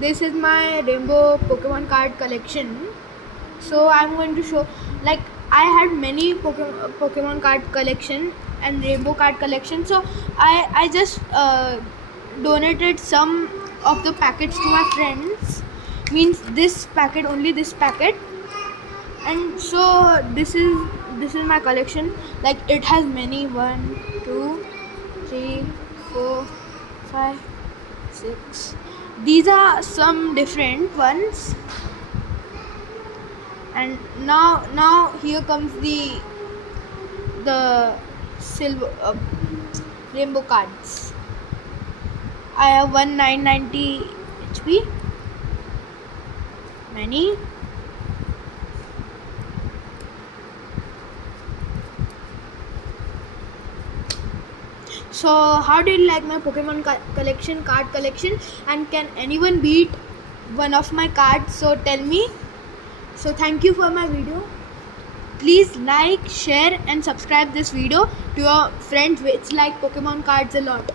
this is my rainbow Pokemon card collection. So I'm going to show, like, I had many Pokemon card collection and rainbow card collection. So I just donated some of the packets to my friends. Means this packet, only this packet. And so this is my collection. Like, it has many, 1, 2, 3, 4, 5, 6. These are some different ones. And now here comes the silver rainbow cards. I have 990 HP. Many. So how did you like my Pokemon card collection, and can anyone beat one of my cards? So tell me. So thank you for my video. Please like, share and subscribe this video to your friends which like Pokemon cards a lot.